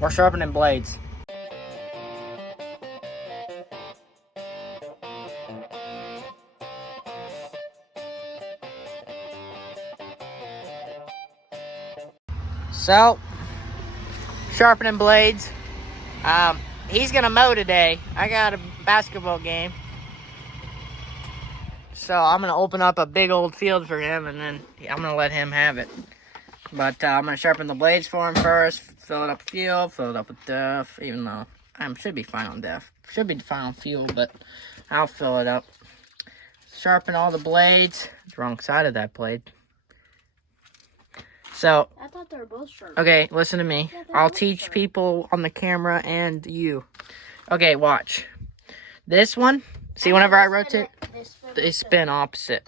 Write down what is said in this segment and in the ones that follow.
We're sharpening blades. So, sharpening blades. He's gonna mow today. I got a basketball game. So I'm gonna open up a big old field for him, and then I'm gonna let him have it. But I'm gonna sharpen the blades for him first, fill it up with fuel, fill it up with DEF, even though I should be fine on DEF. Should be fine on fuel, but I'll fill it up. Sharpen all the blades. The wrong side of that blade. So, I thought they were both sharp. Okay, listen to me. I'll teach people on the camera and you. Okay, watch. This one, see whenever I rotate, they spin opposite.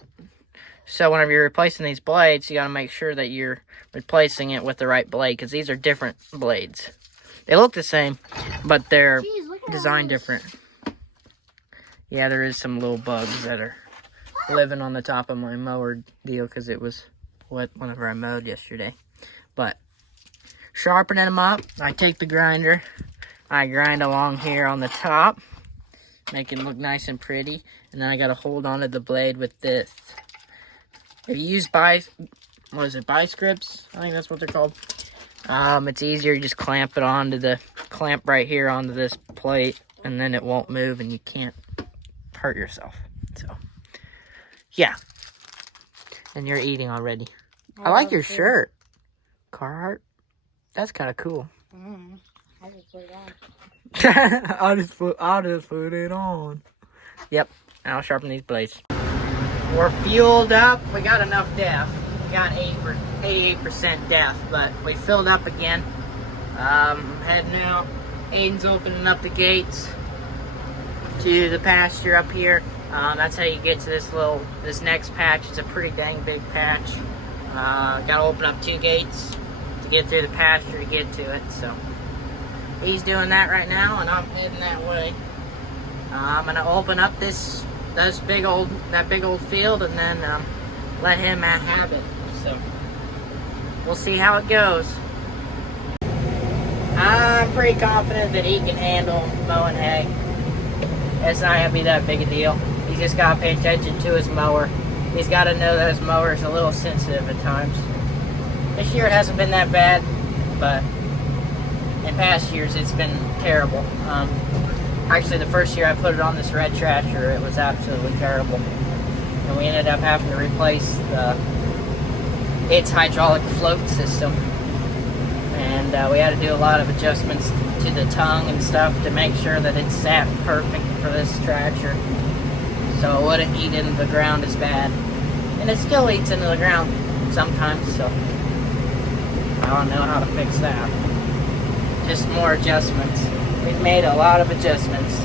So whenever you're replacing these blades, you gotta make sure that you're replacing it with the right blade, because these are different blades. They look the same, but they're designed different. Yeah, there is some little bugs that are living on the top of my mower deal, because it was wet whenever I mowed yesterday. But sharpening them up, I take the grinder, I grind along here on the top, make it look nice and pretty, and then I gotta hold onto the blade with this. If you use bi-scripts, I think that's what they're called. It's easier, you just clamp it onto the clamp right here onto this plate, and then it won't move and you can't hurt yourself. So yeah. And you're eating already. I like your shirt, Carhartt. That's kind of cool. I just put it on. I'll just put it on. Yep. And I'll sharpen these blades. We're fueled up. We got enough DEF. We got 88% DEF, but we filled up again. Heading out. Aden's opening up the gates to the pasture up here. That's how you get to this next patch. It's a pretty dang big patch. Gotta open up 2 gates to get through the pasture to get to it. So he's doing that right now, and I'm heading that way. I'm gonna open up that big old field, and then let him have it. So we'll see how it goes. I'm pretty confident that he can handle mowing hay. It's not gonna be that big a deal. He's just gotta pay attention to his mower. He's gotta know that his mower is a little sensitive at times. This year it hasn't been that bad, but in past years it's been terrible. Actually, the first year I put it on this red tractor, it was absolutely terrible. And we ended up having to replace its hydraulic float system. And we had to do a lot of adjustments to the tongue and stuff to make sure that it sat perfect for this tractor, so it wouldn't eat into the ground as bad. And it still eats into the ground sometimes, so I don't know how to fix that. Just more adjustments. We've made a lot of adjustments.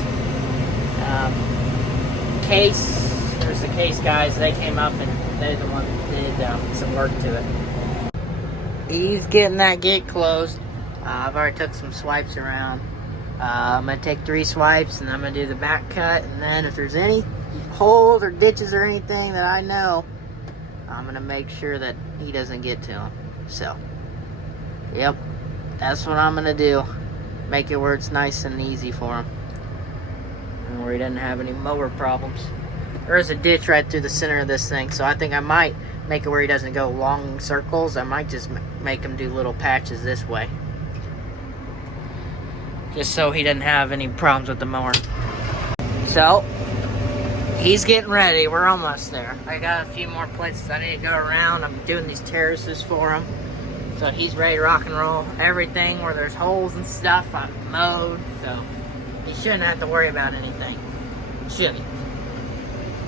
There's the case guys, they came up and they're the ones that did some work to it. He's getting that gate closed. I've already took some swipes around. I'm going to take 3 swipes, and I'm going to do the back cut, and then if there's any holes or ditches or anything that I know, I'm going to make sure that he doesn't get to them. So, yep, that's what I'm going to do. Make it where it's nice and easy for him, and where he doesn't have any mower problems. There's a ditch right through the center of this thing, so I think I might make it where he doesn't go long circles. I might just make him do little patches this way, just so he doesn't have any problems with the mower. So he's getting ready. We're almost there. I got a few more places I need to go around. I'm doing these terraces for him, so he's ready to rock and roll. Everything where there's holes and stuff, I've mowed, so he shouldn't have to worry about anything, should he?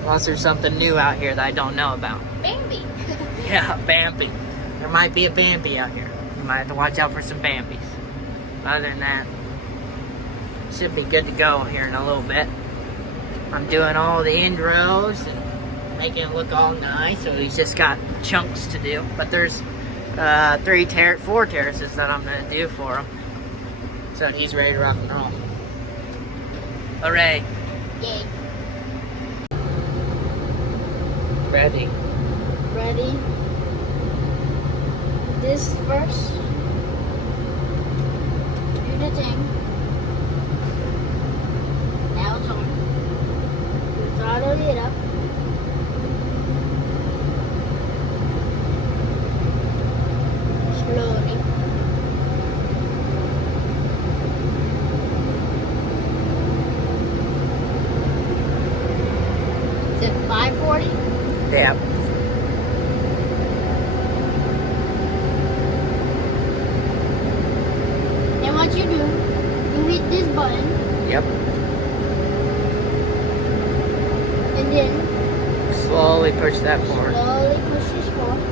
Unless there's something new out here that I don't know about. Bambi. Yeah, Bambi. There might be a Bambi out here. You might have to watch out for some Bambis. Other than that, should be good to go here in a little bit. I'm doing all the end rows and making it look all nice, so he's just got chunks to do. But there's 4 terraces that I'm going to do for him, so he's ready to rock and roll. Hooray. Yay. Ready. Ready? This first. You Switching. Now it's on. Your throttle it up. Slowly. Is it 540? Yeah. And what you do, you hit this button, Yep. and then Slowly push that forward. slowly push this forward.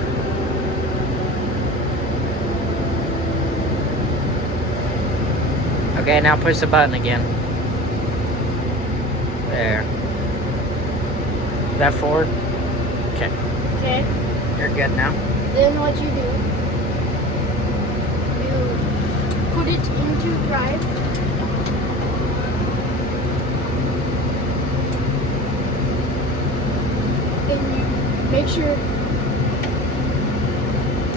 Okay, now push the button again. There. Is that forward? Okay. Okay. You're good now. Then what you do, you put it into drive. And you make sure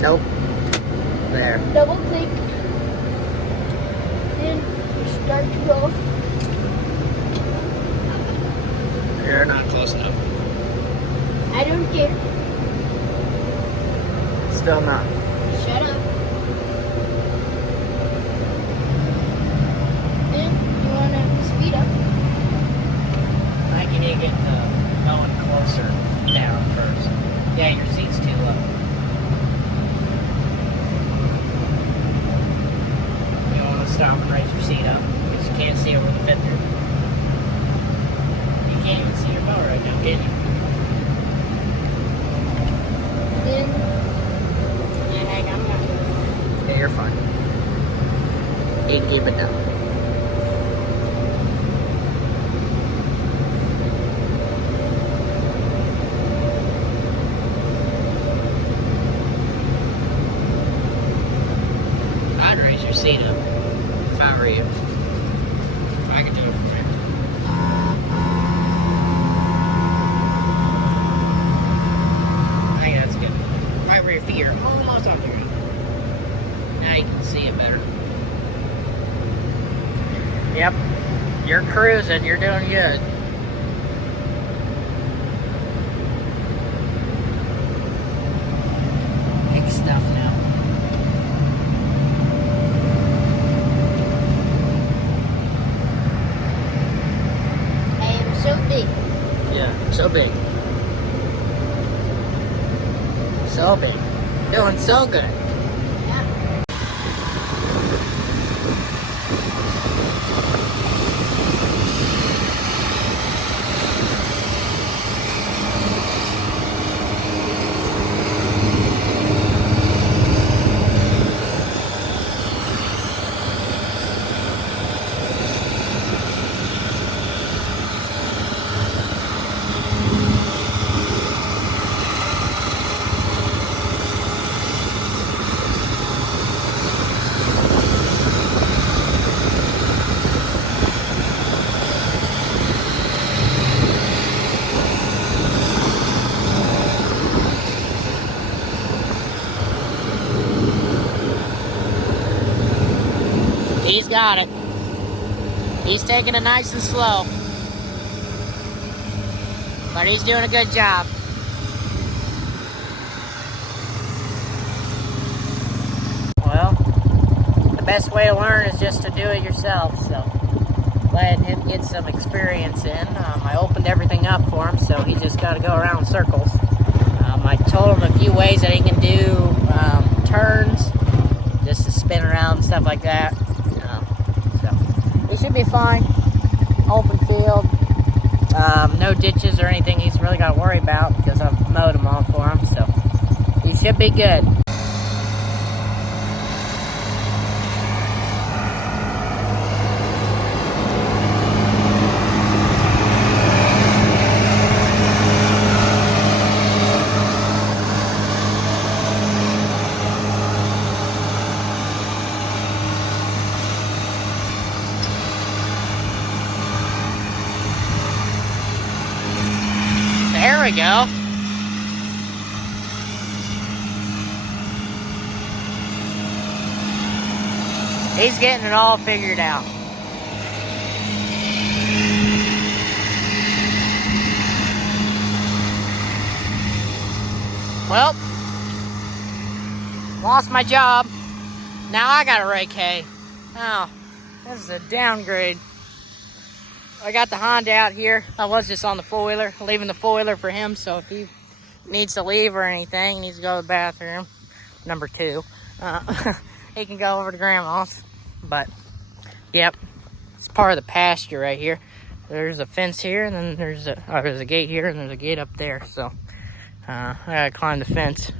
Nope. There. double click. Then you start to go. You're not close enough. I don't care. Still not. Shut up. Then you want to speed up. I think you need to get going closer down first. Yeah, your seat's too low. You want to stop and raise your seat up because you can't see over the fender. You can't even see your bow right now, can you? Then, yeah, heck, I'm not doing Yeah, you're fine. You can keep it down. I'd raise your seat up if I were you. I could do it from here. I think that's good. Right where your feet are almost on the ground. Now you can see it better. Yep. You're cruising. You're doing good. Big stuff now. I am so big. Yeah, so big. So big. Doing so good. Yeah. He's got it. He's taking it nice and slow. But he's doing a good job. Well, the best way to learn is just to do it yourself, so letting him get some experience in. I opened everything up for him, so he just got to go around in circles. I told him a few ways that he can do turns, just to spin around and stuff like that. So he should be fine. Open field. No ditches or anything he's really got to worry about because I've mowed them all for him, so he should be good. There we go. He's getting it all figured out. Well, lost my job. Now I gotta rake hay. Oh, this is a downgrade. I got the Honda out here. I was just on the four-wheeler, leaving the four-wheeler for him, so if he needs to leave or anything, needs to go to the bathroom, number 2, he can go over to Grandma's. But, yep, it's part of the pasture right here. There's a fence here, and then there's a gate here, and there's a gate up there, so I gotta climb the fence,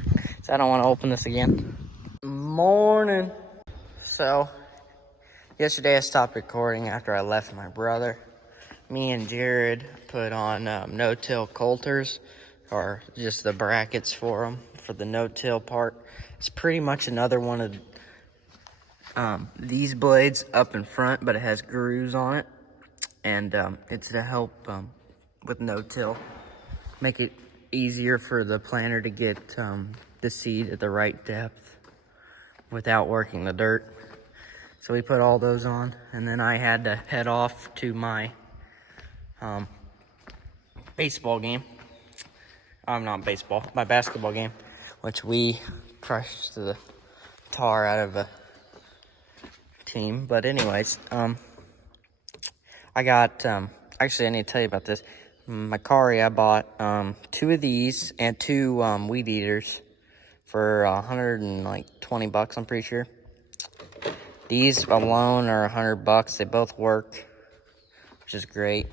so I don't want to open this again. Morning. So, yesterday I stopped recording after I left my brother. Me and Jared put on no-till coulters, or just the brackets for them, for the no-till part. It's pretty much another one of these blades up in front, but it has grooves on it. And it's to help with no-till. Make it easier for the planter to get the seed at the right depth without working the dirt. So we put all those on, and then I had to head off to my baseball game. Not baseball, my basketball game, which we crushed the tar out of a team. But anyways, I got, actually I need to tell you about this. Macari, I bought 2 of these and 2 weed eaters for $120, I'm pretty sure. These alone are $100. They both work, which is great.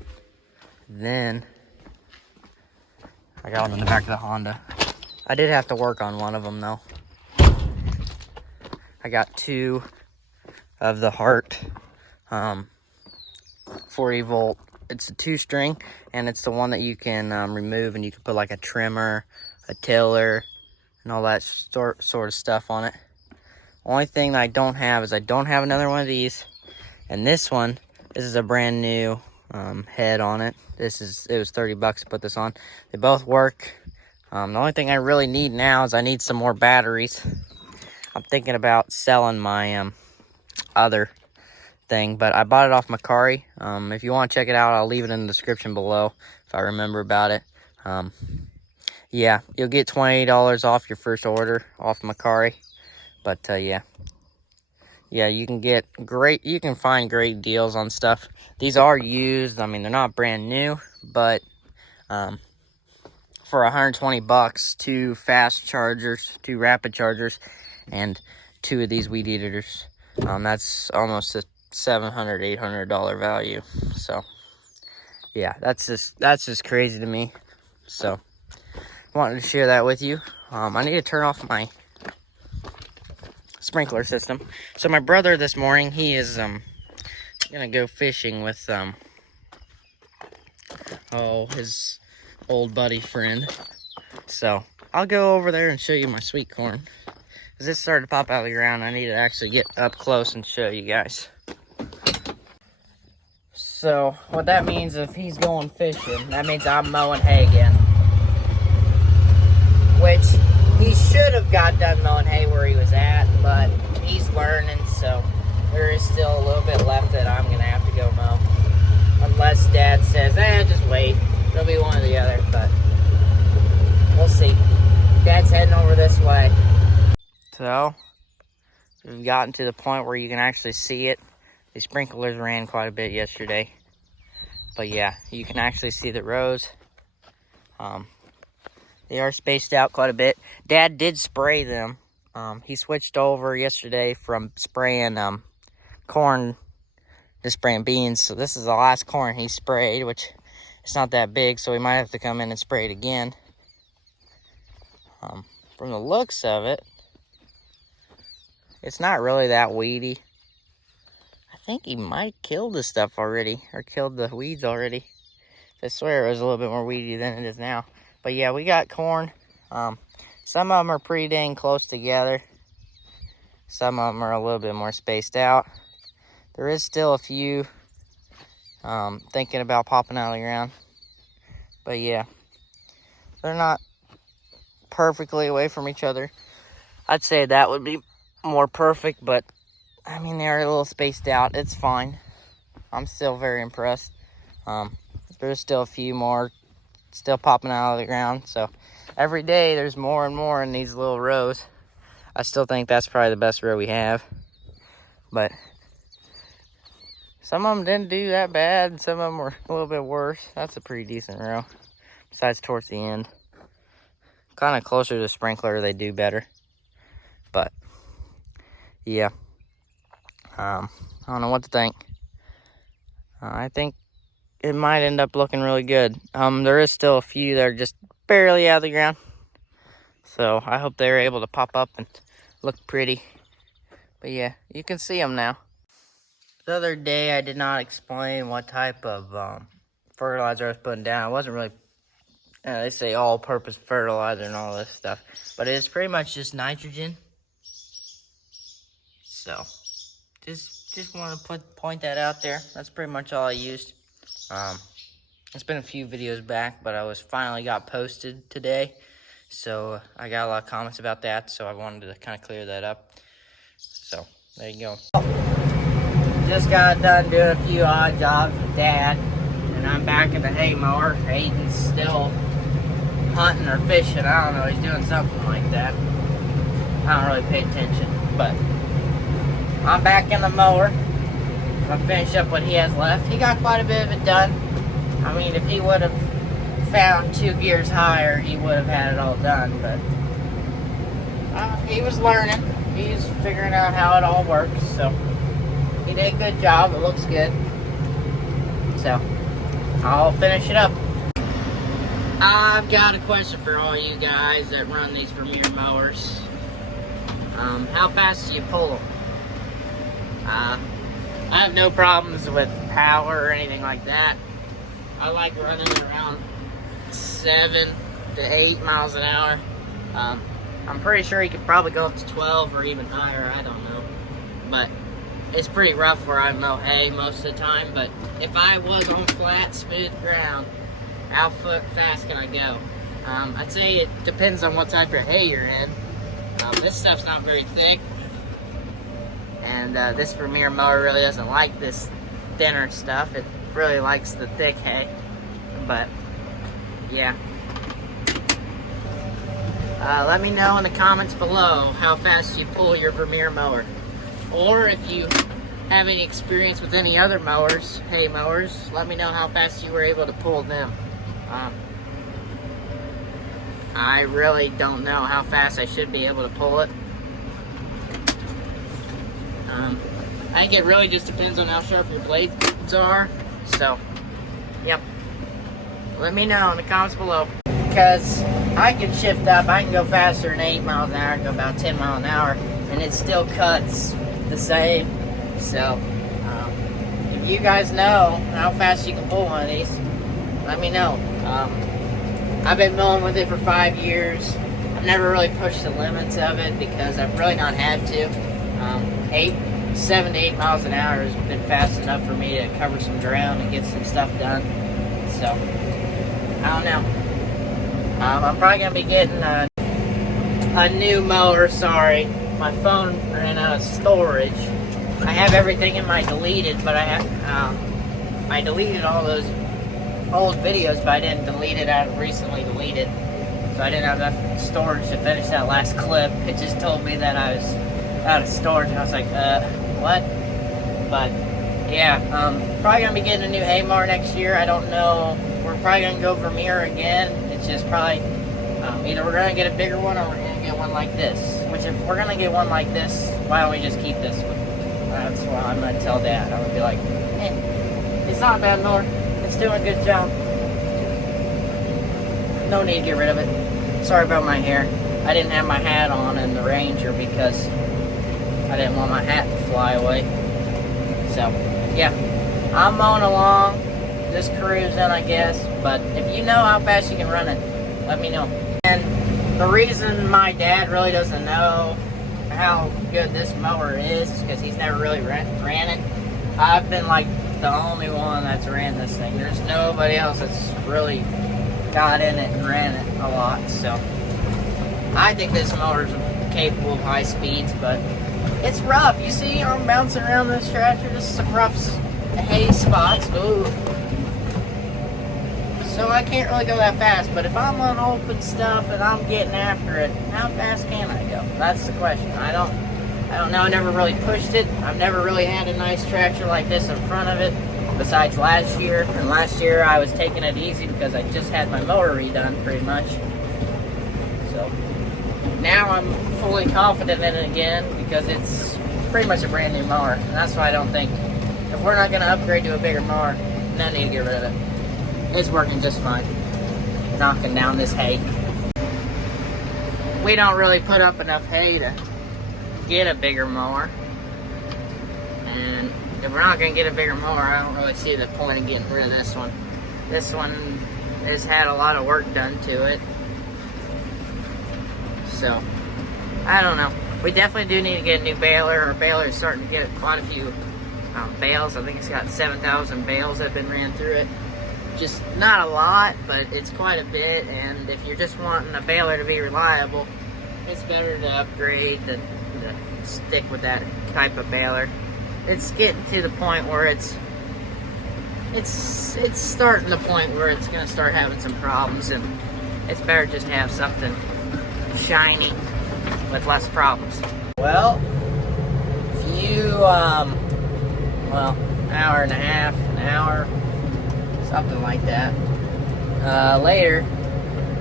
Then I got them in the back of the Honda. I did have to work on one of them though. I got 2 of the Heart 40 volt. It's a 2-string, and it's the one that you can remove, and you can put like a trimmer, a tiller, and all that sort of stuff on it. Only thing that I don't have is I don't have another one of these. And this is a brand new head on it. It was $30 to put this on. They both work. The only thing I really need now is I need some more batteries. I'm thinking about selling my other thing, but I bought it off Macari. If you want to check it out, I'll leave it in the description below if I remember about it. Yeah, you'll get $20 off your first order off Macari. But yeah, you can find great deals on stuff. These are used. I mean, they're not brand new, but for $120, 2 fast chargers, 2 rapid chargers, and 2 of these weed eaters. That's almost a $700, $800 value. So yeah, that's just crazy to me. So wanted to share that with you. I need to turn off my sprinkler system. So my brother this morning, he is gonna go fishing with his old buddy friend. So I'll go over there and show you my sweet corn, because it started to pop out of the ground. I need to actually get up close and show you guys. So what that means, if he's going fishing, that means I'm mowing hay again, which he should have got done mowing hay where he was at, but he's learning, so there is still a little bit left that I'm gonna have to go mow, unless Dad says, just wait, it'll be one or the other. But we'll see. Dad's heading over this way. So we've gotten to the point where you can actually see it. The sprinklers ran quite a bit yesterday, but yeah, you can actually see the rows. They are spaced out quite a bit. Dad did spray them. He switched over yesterday from spraying corn to spraying beans. So this is the last corn he sprayed, which it's not that big, so we might have to come in and spray it again. From the looks of it, it's not really that weedy. I think he might kill this stuff already, or killed the weeds already. I swear it was a little bit more weedy than it is now. But yeah, we got corn. Some of them are pretty dang close together. Some of them are a little bit more spaced out. There is still a few thinking about popping out of the ground. But yeah, they're not perfectly away from each other. I'd say that would be more perfect, but I mean, they're a little spaced out. It's fine. I'm still very impressed. There's still a few more still popping out of the ground. So every day there's more and more in these little rows. I still think that's probably the best row we have. But some of them didn't do that bad. Some of them were a little bit worse. That's a pretty decent row. Besides towards the end. Kind of closer to the sprinkler, they do better. But yeah. I don't know what to think. I think it might end up looking really good. There is still a few that are just barely out of the ground. So I hope they're able to pop up and look pretty. But yeah, you can see them now. The other day I did not explain what type of fertilizer I was putting down. I wasn't really, they say all-purpose fertilizer and all this stuff. But it's pretty much just nitrogen. So, just want to point that out there. That's pretty much all I used. It's been a few videos back, but I was finally got posted today. So I got a lot of comments about that, so I wanted to kind of clear that up. So there you go. Just got done doing a few odd jobs with Dad, and I'm back in the hay mower. Aden's still hunting or fishing. I don't know, he's doing something like that. I don't really pay attention, but I'm back in the mower. I'm gonna finish up what he has left. He got quite a bit of it done. I mean, if he would have found 2 gears higher, he would have had it all done, but he was learning. He's figuring out how it all works, so he did a good job. It looks good. So I'll finish it up. I've got a question for all you guys that run these Vermeer mowers. How fast do you pull them? I have no problems with power or anything like that. I like running around 7 to 8 miles an hour. I'm pretty sure you could probably go up to 12 or even higher, I don't know. But it's pretty rough where I mow hay most of the time. But if I was on flat, smooth ground, how fast can I go? I'd say it depends on what type of hay you're in. This stuff's not very thick. And this Vermeer mower really doesn't like this thinner stuff. It really likes the thick hay. But yeah. Let me know in the comments below how fast you pull your Vermeer mower. Or if you have any experience with any other mowers, hay mowers, let me know how fast you were able to pull them. I really don't know how fast I should be able to pull it. I think it really just depends on how sharp your blades are. So, yep. Let me know in the comments below. Because I can shift up. I can go faster than 8 miles an hour. I can go about 10 miles an hour. And it still cuts the same. So, if you guys know how fast you can pull one of these, let me know. I've been mowing with it for 5 years. I've never really pushed the limits of it because I've really not had to. 7 to 8 miles an hour has been fast enough for me to cover some ground and get some stuff done. So, I don't know. I'm probably going to be getting a new mower. Sorry, my phone ran out of storage. I have everything in my deleted, but I deleted all those old videos, but I didn't delete it. I recently deleted, so I didn't have enough storage to finish that last clip. It just told me that I was out of storage, and I was like, what? But yeah, probably gonna be getting a new hay mower next year. I don't know. We're probably gonna go Vermeer again. It's just probably either we're gonna get a bigger one or we're gonna get one like this. Which, if we're gonna get one like this, why don't we just keep this one? That's what I'm gonna tell Dad. I'm gonna be like, hey, it's not a bad mower. It's doing a good job. No need to get rid of it. Sorry about my hair. I didn't have my hat on in the Ranger because I didn't want my hat to fly away. So, yeah. I'm mowing along. Just cruising, I guess. But if you know how fast you can run it, let me know. And the reason my dad really doesn't know how good this mower is because he's never really ran it. I've been like the only one that's ran this thing. There's nobody else that's really got in it and ran it a lot. So I think this mower is capable of high speeds, but it's rough. You see, I'm bouncing around this tractor. This is some rough hay spots. Ooh. So I can't really go that fast. But if I'm on open stuff and I'm getting after it, how fast can I go? That's the question. I don't know. I never really pushed it. I've never really had a nice tractor like this in front of it. Besides last year. And last year I was taking it easy because I just had my mower redone pretty much. So now I'm fully confident in it again because it's pretty much a brand new mower. And that's why I don't think, if we're not going to upgrade to a bigger mower, no need to get rid of it. It's working just fine. Knocking down this hay. We don't really put up enough hay to get a bigger mower. And if we're not going to get a bigger mower, I don't really see the point of getting rid of this one. This one has had a lot of work done to it. So, I don't know. We definitely do need to get a new baler. Our baler is starting to get quite a few bales. I think it's got 7,000 bales that have been ran through it. Just not a lot, but it's quite a bit. And if you're just wanting a baler to be reliable, it's better to upgrade than to stick with that type of baler. It's getting to the point where it's starting the point where it's going to start having some problems, and it's better just to have something shiny with less problems. Well, hour and a half, an hour, something like that. Later,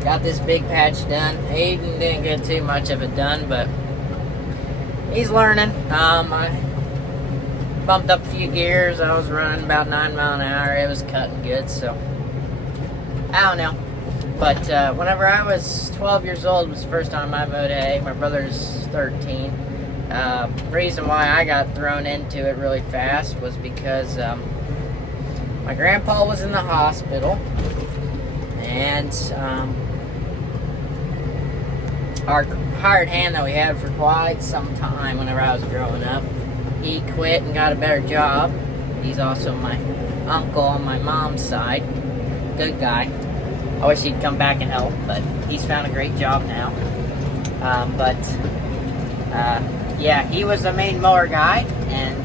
got this big patch done. Aden didn't get too much of it done, but he's learning. I bumped up a few gears. I was running about 9 miles an hour. It was cutting good, so I don't know. But whenever I was 12 years old was the first time I mowed hay. My brother's 13. Reason why I got thrown into it really fast was because my grandpa was in the hospital, and our hired hand that we had for quite some time whenever I was growing up, he quit and got a better job. He's also my uncle on my mom's side. Good guy. I wish he'd come back and help, but he's found a great job now. Yeah, he was the main mower guy, and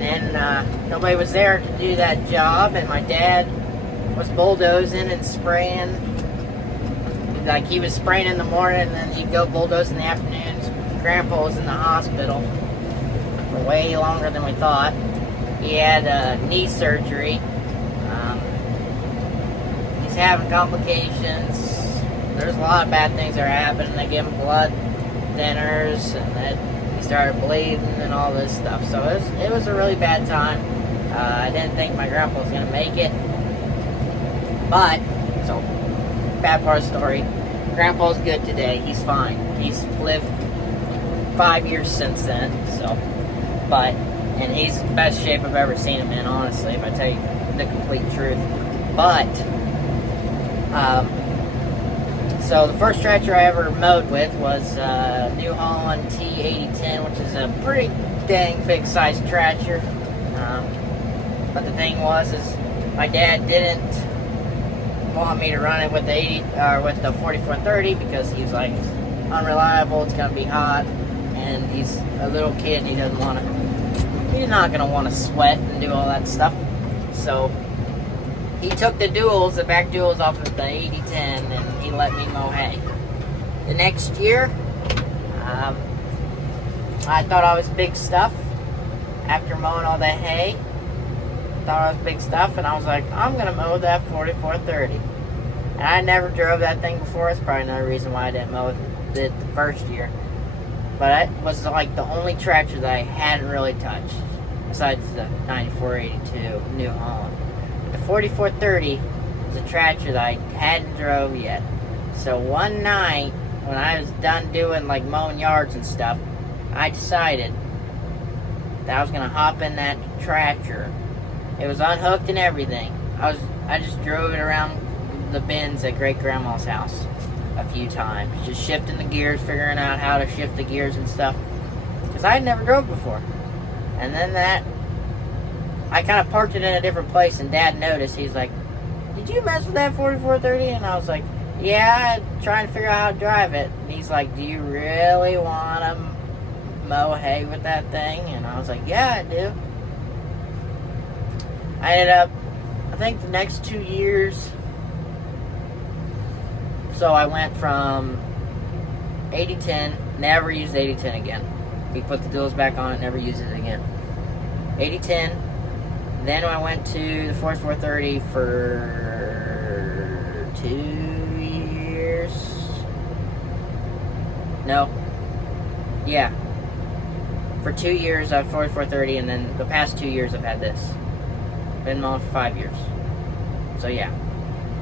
then nobody was there to do that job, and my dad was bulldozing and spraying. Like, he was spraying in the morning, and then he'd go bulldoze in the afternoons. Grandpa was in the hospital for way longer than we thought. He had knee surgery. He's having complications. There's a lot of bad things that are happening. They give him blood thinners, and then he started bleeding and all this stuff. So it was a really bad time. I didn't think my grandpa was going to make it. But, so, bad part of the story. Grandpa's good today. He's fine. He's lived 5 years since then. So, and he's the best shape I've ever seen him in, honestly, if I tell you the complete truth. But, so the first tractor I ever mowed with was New Holland T8010, which is a pretty dang big sized tractor. But the thing is my dad didn't want me to run it with the 4430 because he was like, it's unreliable, it's gonna be hot, and he's a little kid and he's not gonna want to sweat and do all that stuff. So he took the back duals off of the 8010, and he let me mow hay. The next year, I thought I was big stuff. After mowing all that hay, thought I was big stuff, and I was like, I'm gonna mow that 4430. And I never drove that thing before. It's probably another reason why I didn't mow it the first year. But it was like the only tractor that I hadn't really touched, besides the 9482 New Holland. The 4430 was a tractor that I hadn't drove yet. So one night, when I was done doing like mowing yards and stuff, I decided that I was gonna hop in that tractor. It was unhooked and everything. I just drove it around the bends at great grandma's house a few times, just shifting the gears, figuring out how to shift the gears and stuff, because I had never drove before. And then I kind of parked it in a different place, and Dad noticed. He's like, did you mess with that 4430? And I was like, yeah, trying to figure out how to drive it. And he's like, do you really want to mow hay with that thing? And I was like, yeah, I do. I ended up, I think the next 2 years, so I went from 80-10, never used 80-10 again. We put the duals back on it, never used it again. 80-10, then I went to the 4430 for 2 years. No. Yeah. For 2 years I've 4430, and then the past 2 years I've had this. Been mowing for 5 years. So yeah.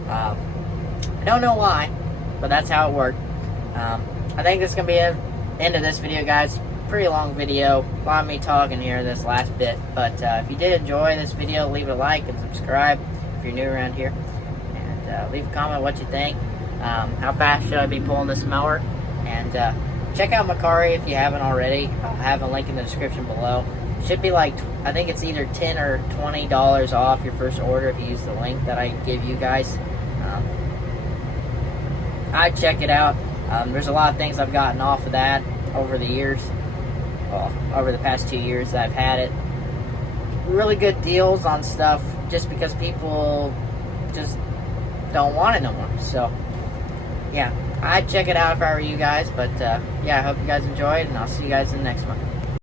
I don't know why, but that's how it worked. I think this is going to be the end of this video, guys. Pretty long video. A lot of me talking here this last bit. But if you did enjoy this video, leave it a like and subscribe if you're new around here. And leave a comment what you think. How fast should I be pulling this mower? And check out Macari if you haven't already. I'll have a link in the description below. Should be like, I think it's either $10 or $20 off your first order if you use the link that I give you guys. I'd check it out. There's a lot of things I've gotten off of that over the years. Well, over the past 2 years that I've had it. Really good deals on stuff just because people just don't want it no more. So, yeah, I'd check it out if I were you guys. But, yeah, I hope you guys enjoyed, and I'll see you guys in the next one.